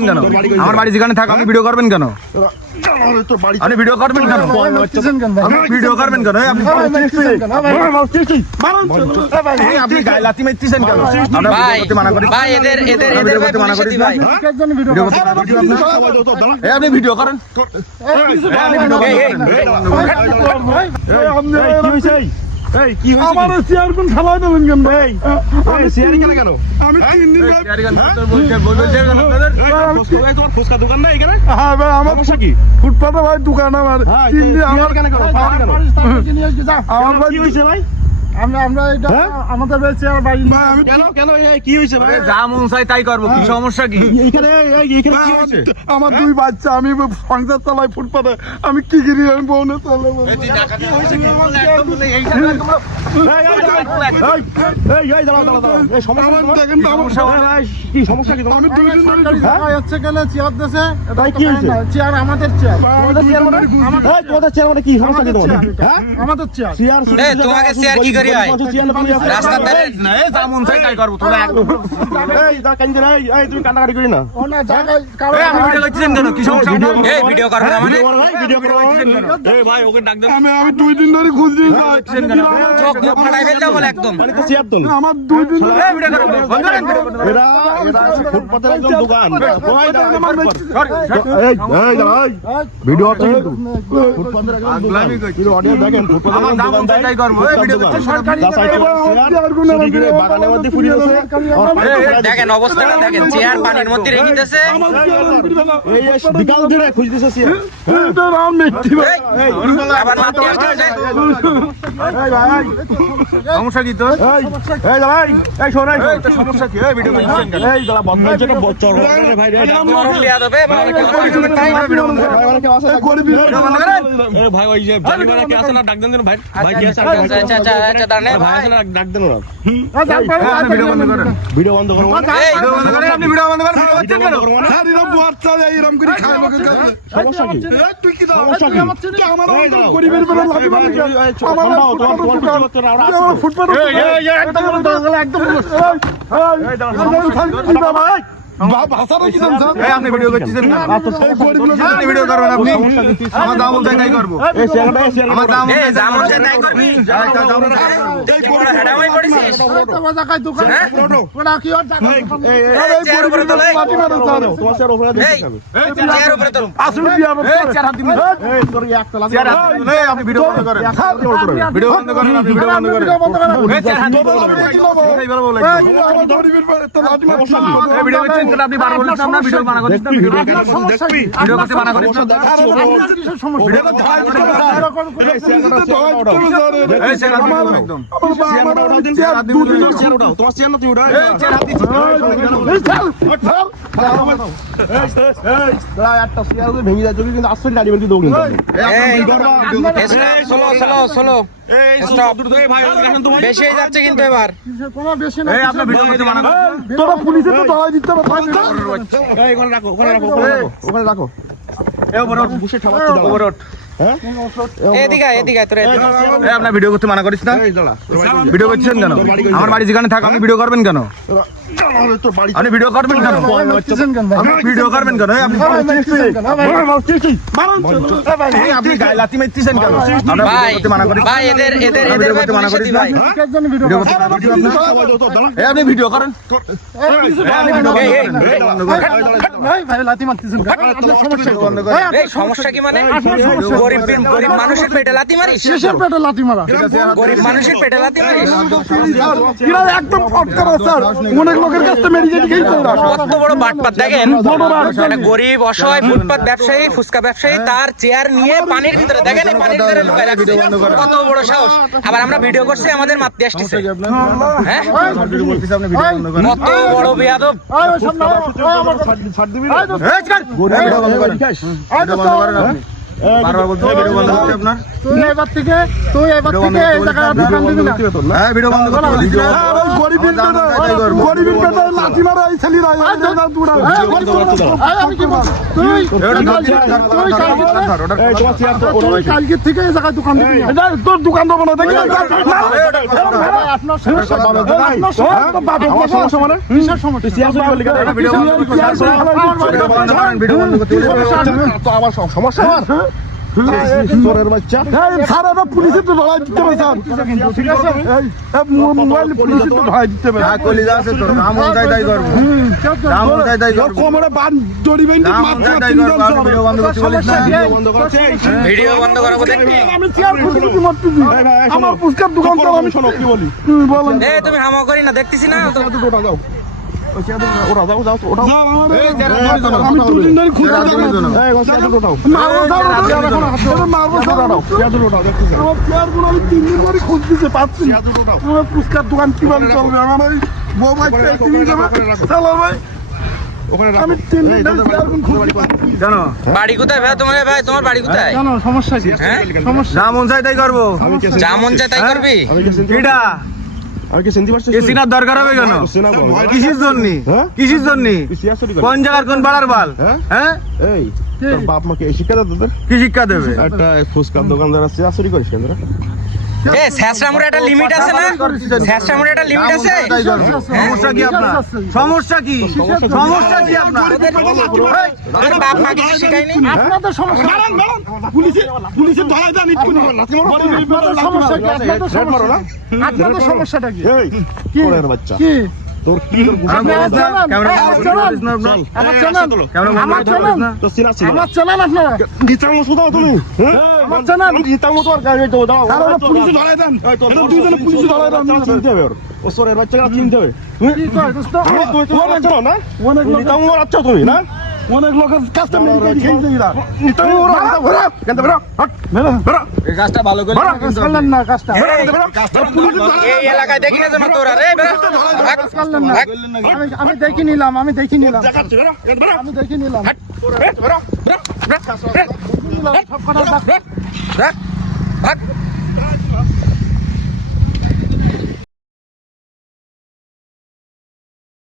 কেন আমার বাড়ি যেখানে থাক আপনি ভিডিও করবেন কেন আপনি ভিডিও করবেন কেন আপনি ভিডিও করবেন কেন আপনি গায়ে লাথি মারতেছেন কেন ভিডিও ভাই করতে মানা করি ভাই এদের এদের আমরা এদের ভিডিও ভাই করতে মানা পুলিশে করি দি ভাই ভিডিও করতে মানা করি আপনার এই আপনি ভিডিও করেন আপনি ভিডিও এই, এই, করেন এই কি হয়েছে আমার চেয়ার কোন খেলায় দেবেন কেন? ভাই আমি চেয়ার কেন কেন আমি তিন দিন এই তোমার ফুচকা দোকান না এখানে? হ্যাঁ ভাই আমার সমস্যা কি? ফুটপাতে ভাই দোকান আমার। হ্যাঁ তিন দিন আমার কেন কেন আমার ভাই? কি হয়েছে ভাই? আমরা আমরা এটা আমাদের বাড়ি কেন কেন এই কি হয়েছে ভাই? যা মন চাই তাই করব কি সমস্যা কি? আমার দুই বাচ্চা আমি সংসার চালাই ফুটপাতে আমি কি আমি বউনে এই কি ভাই, কি হ্যাঁ? আমাদের মানে এই মানে তোমার? হ্যাঁ? চেয়ার। কি করি হয়? রাস্তার ধারে এই যা মন চাই তাই করব তোরা এক- এই দা কাঞ্জন এই এই তুমি কান্নাকাটি করি না। ও না জায়গায় কারও এই ভিডিও করছেন কেন? কি সমস্যা এই ভিডিও করবে না মানে? ভিডিও করো ভাই ভিডিও করো এই ভাই ওকে ডাক দেন। আমি আমি দুই দিন ধরে খুঁজছি। চোখ মুখ ফাটাই ফেলতে বলে একদম। মানে তো চেয়ার আমার দুই দিন ধরে ভিডিও করুন বন্ধ করেন। ফুটপাতের একদম দোকান ভিডিও কিন্তু ফুটপাতের একদম অডিও দেখেন ফুটপাতের দোকান তাই করব বাগানের মধ্যে ফুরিয়ে আছে অবস্থাটা দেখেন চেয়ার পানির মধ্যে রেখে দিতেছে এই এই বিকাল ধরে খুঁজতেছে চেয়ার আবার মারতে আসতেছে সমস্যা কি তোর এই সমস্যা কি ভিডিও এই দাঁড়া বন্ধ হচ্ছে না চর রে ভাই রে ভাই। বন্ধ বন্ধ ওই যে গাড়ি কে আছে না ডাক দেন ভাই। ভাই কি আছে আচ্ছা আচ্ছা আচ্ছা দাঁড়ান ভাই ভাই। না ডাক দেন ওরা। ভিডিও বন্ধ করেন। ভিডিও বন্ধ করো মানে ভিডিও বন্ধ করেন আপনি ভিডিও বন্ধ করেন ভিডিও করছেন করো মানে এরকম করে খায় লোকের কাছে। সমস্যা কি? তুই কি সমস্যা কি? আমার। গরিবের বেলা এই, এই, আমার না, এই, একদম একদম ভাষাটা কি দাম এই আপনি ভিডিও করছেন কেন এই গরিব আপনি ভিডিও করবেন আপনি আমার দাম চাই তাই করব এই চেয়ারটা এই আমার দাম এই জামন সে তাই করবি এই, দাম চাই করব। তুই কি বড় হেডা হয়ে পড়েছিস জায়গায় দোকান কি ওর জায়গা এই, এই, এই, তোলো, এই। লাঠি মারে স্যার তোমার চেয়ার উপরে দিতে হবে। চেয়ার উপরে তোল আসলে বিয়া এই চার হাত দিন এই, তোর একটা লাঠি- চার হাত দিন এই আপনি ভিডিও বন্ধ করেন ভিডিও বন্ধ করেন আপনি ভিডিও বন্ধ করেন এই চার হাত দিন এইবার বলে এই ভিডিও কেন আপনি বার বলছেন না ভিডিও বানা করছেন না ভিডিও ভিডিও করতে বানা সমস্যা। ভিডিও করতে চেয়ারটা চেয়ারটা এই একদম দিন। তোমার না তুই দাঁড়া, একটা ভেঙে যায়, কিন্তু আসছে গাড়ি বের করে দৌড় কিন্তু। এই স্লো স্লো স্লো বেশি হয়ে যাচ্ছে কিন্তু এবার। কোনো বেশি না এই আপনার ভিডিও করতে করছেন তোরা পুলিশে তো ধরাই দিতে পারবে ওখানে রাখো, ওখানে রাখো, ওখানে রাখো, ওখানে রাখো। হ্যাঁ? আপনার ভিডিও করতে মানা করিস না ভিডিও করছেন কেন আমার বাড়ি যেখানে থাক আপনি ভিডিও করবেন কেন দাঁড়া, তোর বাড়ি- আপনি ভিডিও করবেন কেন ভিডিও করবেন কেন আপনি গায়ে লাথি মারতেছেন কেন মানা মানা মানা আপনি ভিডিও করেন সমস্যা কি মানে গরিব গরিব মানুষের পেটে লাথি মারিস শেষের পেটে লাথি মারা গরিব মানুষের পেটে লাথি মারিস এরা একদম ফটকারা স্যার অনেক লোকের কাছ মেডিকেল কত বড় বাটপাত দেখেন গরিব অসহায় ফুটপাত ব্যবসায়ী ফুচকা ব্যবসায়ী তার চেয়ার নিয়ে পানির ভিতরে দেখেন পানির ভিতরে লুকায় রাখছে কত বড় সাহস আবার আমরা ভিডিও করছি আমাদের হ্যাঁ বন্ধ করেন কত বড় বেয়াদব ছাড় দিবি ওই বারবার বলতে ভিডিও বন্ধ করতে আপনার। তুই এবার থেকে তুই এবার ভিডিও বন্ধ থেকে এই জায়গা দোকান দিবি না। হ্যাঁ ভিডিও বন্ধ করতে বলিস গরিবের পেটে গরিবের পেটে লাঠি মারা এই দাদা দুরা আমি কি বলছি তুই তুই কালকে তুই থেকে এই জায়গায় দোকান দিবি তোর দোকান দেবো না দেখি সমস্যা মানে আমার চোরের বাচ্চা স্যার এটা পুলিশের তো ধরাই দিতে হবে স্যার ঠিক আছে এই মোবাইল পুলিশের তো ধরাই দিতে হবে কলিজা আছে তোর নাম চাই তাই করব নাম চাই তাই করব কোমরে বান দড়ি বেঁধে নাম মারতে চাই তাই তিনজন আমি ভিডিও বন্ধ করতে বলিস না? বন্ধ করছে ভিডিও বন্ধ করাবো দেখবি আমি চেয়ার মরতেছি। আমার পুস্কার দোকান তো আমি শোনো কি বলি বলেন তুমি হামা করি না দেখতেছি না? তো যাও দোকান কীভাবে চলবে? আমার বাড়ি কোথায় ভাই তোমার? ভাই তোমার বাড়ি কোথায়? জানো সমস্যা কি? হ্যাঁ যা মন চাই তাই করব। যা মন চায় তাই করবি? আমি কি সিনার দরকার হবে কেন? কিসের জন্য? হ্যাঁ? কিসের জন্য? কোন জায়গার কোন বাল? হ্যাঁ? হ্যাঁ? এই বাপ মাকে শিক্ষা দেবে কি শিক্ষা দেবে? একটা ফুচকার দোকানদার আছে চুরি করিস কেন? এ শেষরামুর একটা লিমিট আছে না? শেষরামুর একটা লিমিট আছে? সমস্যা কি আপনার? সমস্যা কি? সমস্যা কি আপনার? এই, তোদের বাপ মা কিছু শেখায়নি? আপনাদের সমস্যা মারান, মারান। পুলিশে পুলিশে ধরাই দেন ইটকুনি মার, লাথি মারো, সমস্যা মারো। কি? মারো না? সমস্যা আপনাদের সমস্যাটা কি? এই, কি? বাচ্চা। কি? তোর কি আমার বন্ধ জানান, করিস না আপনার। দাও তুমি, হ্যাঁ? আমার জানান। আমি দিতাম মতো আর গাড়ি দাও, দাও। আর ওরা পুলিশে ধরাই দেন এই, তোর এদের বড় দুইজনে পুলিশে ধরাই দেন বাচ্চারা চিনতে হবে ও চোরের বাচ্চারা চিনতে হবে। তুমি- কি কয় দোস্ত? তুমি- তুমি- তুমি আমার বাচ্চা না? অনেক লোক নিতাম ওর বাচ্চা তুমি, না? অনেক লোকের এই কাজটা ভালো করে না কাজটা। এই এলাকায় দেখি না যেন তোরা রে আমি দেখি নিলাম আমি দেখি নিলাম আমি দেখি নিলাম বেরো। ভাগ। সব কটা Bırak. Bak.